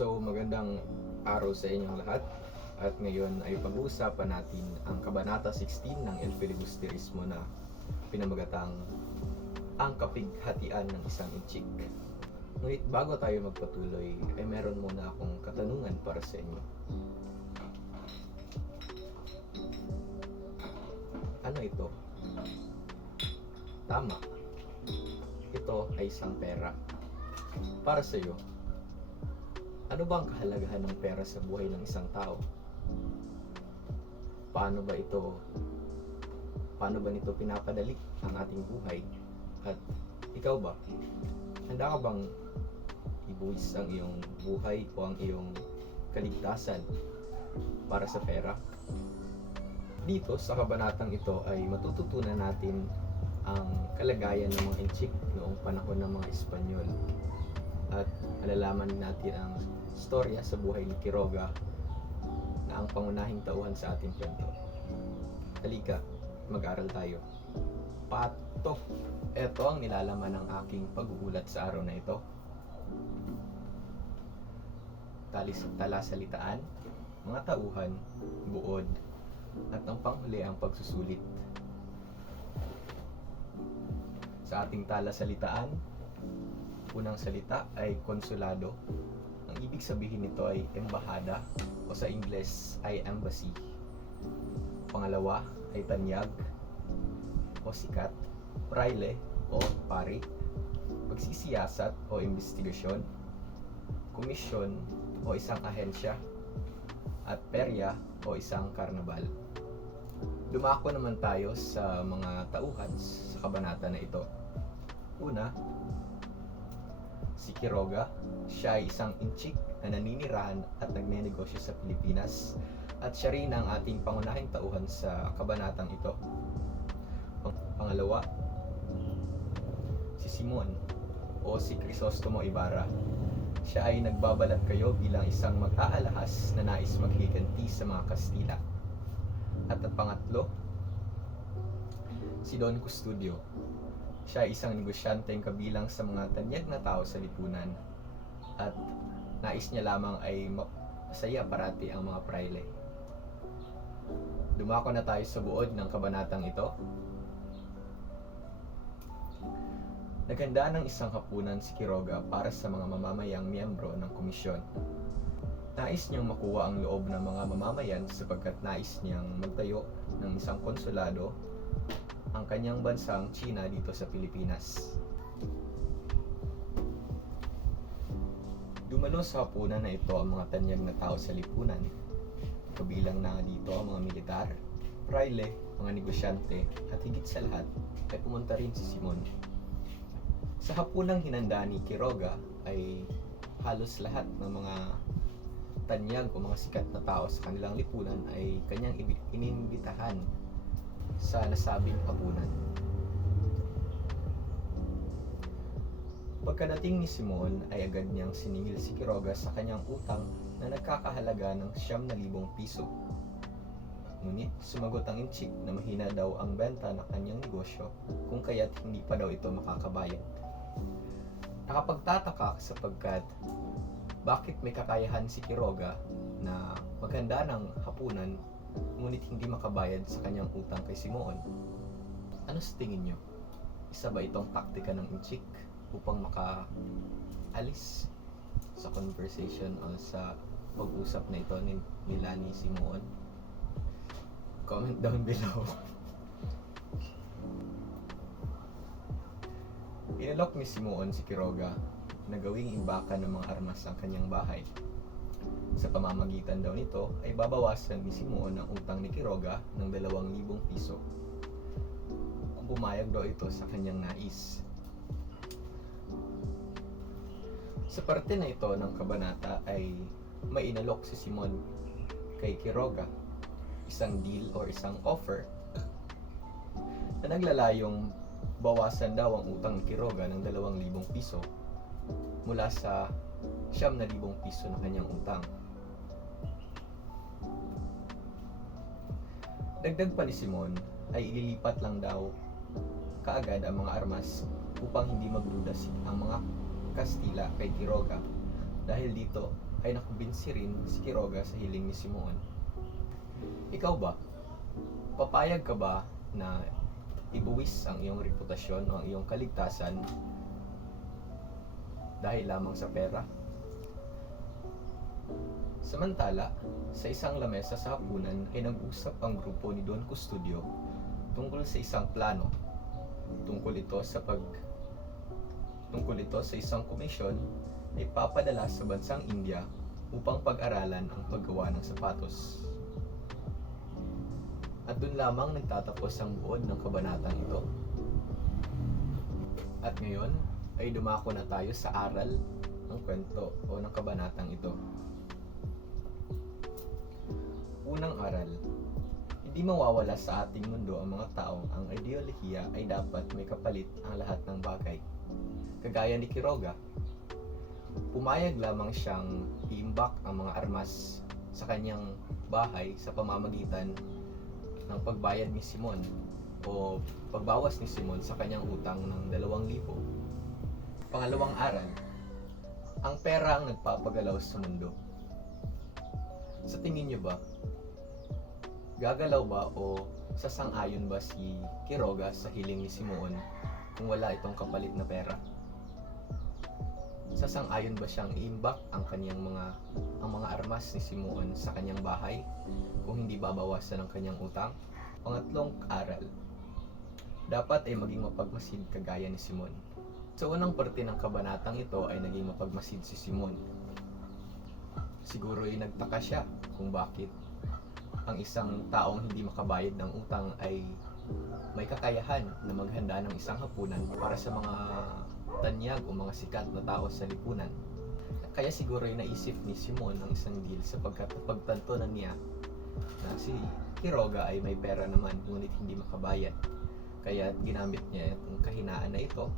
So magandang araw sa inyong lahat. At ngayon ay pag-uusapan natin ang Kabanata 16 ng El Filibusterismo na pinamagatang ang kapighatian ng isang inchik. Ngunit bago tayo magpatuloy ay meron muna akong katanungan para sa inyo. Ano ito? Tama. Ito ay isang pera. Para sa iyo, ano ba ang kahalagahan ng pera sa buhay ng isang tao? Paano ba nito pinapadali ang ating buhay? At ikaw ba? Handa ka bang ibuwis ang iyong buhay o ang iyong kaligtasan para sa pera? Dito sa kabanatang ito ay matututunan natin ang kalagayan ng mga inchik noong panahon ng mga Espanyol. At malalaman natin ang storya sa buhay ni Quiroga na ang pangunahing tauhan sa ating kwento. Halika, mag-aral tayo. Pato! Ito ang nilalaman ng aking pag-uulat sa araw na ito. Talasalitaan, mga tauhan, buod, at ang panghuli ang pagsusulit. Sa ating talasalitaan, unang salita ay konsulado. Ang ibig sabihin nito ay embahada o sa Ingles ay embassy. Pangalawa ay tanyag o sikat, praile o pari, pagsisiyasat o investigasyon, komisyon o isang ahensya, at perya o isang karnabal. Dumako naman tayo sa mga tauhan sa kabanata na ito. Una, si Quiroga. Siya ay isang inchik na naninirahan at nagnenegosyo sa Pilipinas at siya rin ang ating pangunahing tauhan sa kabanatang ito. Pangalawa, si Simon o si Crisostomo Ibarra. Siya ay nagbabalat kayo bilang isang mag-aalahas na nais maghiganti sa mga Kastila. At ang pangatlo, si Don Custodio. Siya ay isang negosyanteng kabilang sa mga tanyag na tao sa lipunan at nais niya lamang ay masaya parati ang mga praile. Dumako na tayo sa buod ng kabanatang ito. Naghanda ng isang hapunan si Quiroga para sa mga mamamayang miyembro ng komisyon. Nais niyang makuha ang loob ng mga mamamayan sapagkat nais niyang magtayo ng isang konsulado ang kanyang bansang China dito sa Pilipinas. Dumalo sa hapunan na ito ang mga tanyag na tao sa lipunan. Kabilang na dito ang mga militar, praile, mga negosyante, at higit sa lahat ay pumunta rin si Simon. Sa hapunang hinanda ni Quiroga ay halos lahat ng mga tanyag o mga sikat na tao sa kanilang lipunan ay kanyang inimbitahan sa nasabing hapunan. Pagkadating ni Simon ay agad niyang siningil si Quiroga sa kanyang utang na nagkakahalaga ng 9,000 piso. Ngunit sumagot ang inchik na mahina daw ang benta ng kanyang negosyo kung kaya't hindi pa daw ito makakabayad. Nakapagtataka sapagkat bakit may kakayahan si Quiroga na maghanda ng hapunan ngunit hindi makabayad sa kanyang utang kay Simon. Ano sa tingin nyo? Isa ba itong taktika ng inchik upang makaalis sa conversation o sa pag-usap na ito nila ni Simon? Comment down below. Inalok ni Simon si Quiroga na gawing imbakan ng mga armas ang kanyang bahay. Sa pamamagitan daw nito ay babawasan ni Simon ang utang ni Quiroga ng 2,000 piso. Kung pumayag daw ito sa kanyang nais. Sa parte na ito ng kabanata ay may inalok si Simon kay Quiroga, isang deal o isang offer na naglalayong bawasan daw ang utang ni Quiroga ng 2,000 piso mula sa 9,000 piso na kanyang utang. Dagdag pa ni Simon ay ililipat lang daw kaagad ang mga armas upang hindi magduda ang mga Kastila kay Quiroga dahil dito ay nakumbinsi rin si Quiroga sa hiling ni Simon. Ikaw ba? Papayag ka ba na ibuwis ang iyong reputasyon o ang iyong kaligtasan dahil lamang sa pera? Samantala, sa isang lamesa sa hapunan ay nag-usap ang grupo ni Don Custodio tungkol sa isang plano. Tungkol ito sa isang komisyon na ipapadala sa bansang India upang pag-aralan ang paggawa ng sapatos. At doon lamang nagtatapos ang buod ng kabanatang ito. At ngayon ay dumako na tayo sa aral ng kwento o ng kabanatang ito. Unang aral, hindi mawawala sa ating mundo ang mga taong ang ideolohiya ay dapat may kapalit ang lahat ng bagay. Kagaya ni Quiroga, pumayag lamang siyang iimbak ang mga armas sa kanyang bahay sa pamamagitan ng pagbayad ni Simon o pagbawas ni Simon sa kanyang utang ng 2,000. Pangalawang aral, ang pera ang nagpapagalaw sa mundo. Sa tingin niyo ba, gagalaw ba o sasang-ayon ba si Quiroga sa hiling ni Simon kung wala itong kapalit na pera? Sasang-ayon ba siyang iimbak ang mga armas ni Simon sa kanyang bahay kung hindi babawasan ang kanyang utang? Pangatlong aral, dapat ay maging mapagmasid kagaya ni Simon. Sa unang parte ng kabanatang ito ay naging mapagmasid si Simon. Siguro ay nagtaka siya kung bakit ang isang taong hindi makabayad ng utang ay may kakayahan na maghanda ng isang hapunan para sa mga tanyag o mga sikat na tao sa lipunan. Kaya siguro ay naisip ni Simon ang isang deal sapagkat pagtanto na niya na si Quiroga ay may pera naman ngunit hindi makabayad. Kaya ginamit niya itong kahinaan na ito,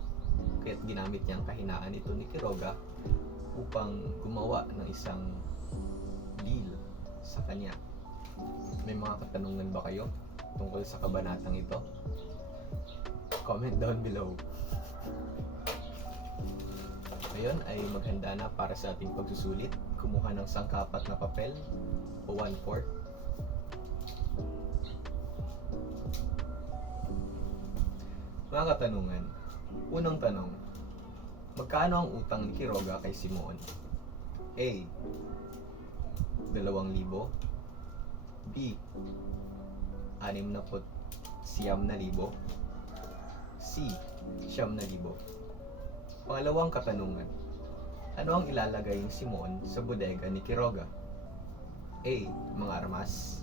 kaya't ginamit niya ang kahinaan ito ni Quiroga upang gumawa ng isang deal sa kanya. May mga katanungan ba kayo tungkol sa kabanatang ito? Comment down below. Ngayon ay maghanda na para sa ating pagsusulit. Kumuha ng sangkapat na papel o 1/4. Mga katanungan. Unang tanong, magkano ang utang ni Quiroga kay Simon? A. 2,000. B. 69,000. C. 9,000. Pangalawang katanungan, ano ang ilalagay ni Simon sa bodega ni Quiroga? A. Mga armas.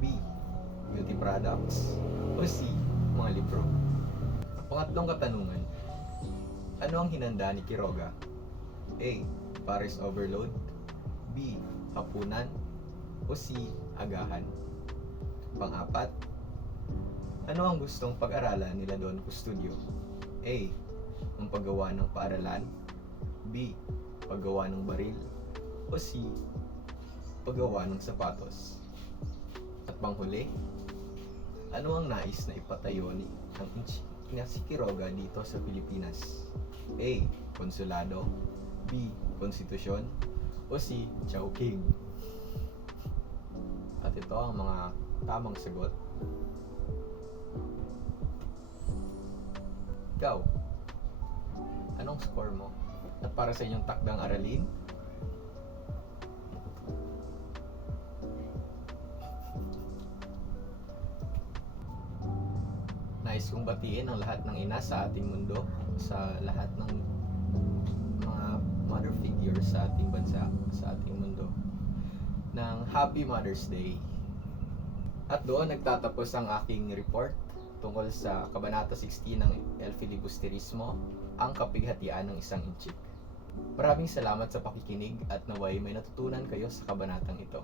B. Beauty products. O C. Mga libro. Pangatlong katanungan, ano ang hinanda ni Quiroga? A. Paris overload. B. Hapunan. O C. Agahan. Pang-apat, ano ang gustong pag-aralan nila Don Custodio? A. Ang paggawa ng paaralan. B. Paggawa ng baril. O C. Paggawa ng sapatos. At panghuli, ano ang nais na ipatayo ni si Quiroga dito sa Pilipinas? A. Konsulado. B. Konstitusyon. O C. Chowking. At ito ang mga tamang sagot. Ikaw, anong score mo? At para sa inyong takdang aralin, nais kong batiin ang lahat ng ina sa ating mundo, sa lahat ng mga mother figures sa ating bansa, sa ating mundo, ng Happy Mother's Day. At doon nagtatapos ang aking report tungkol sa Kabanata 16 ng El Filibusterismo, ang kapighatian ng isang inchik. Maraming salamat sa pakikinig at naway may natutunan kayo sa kabanatang ito.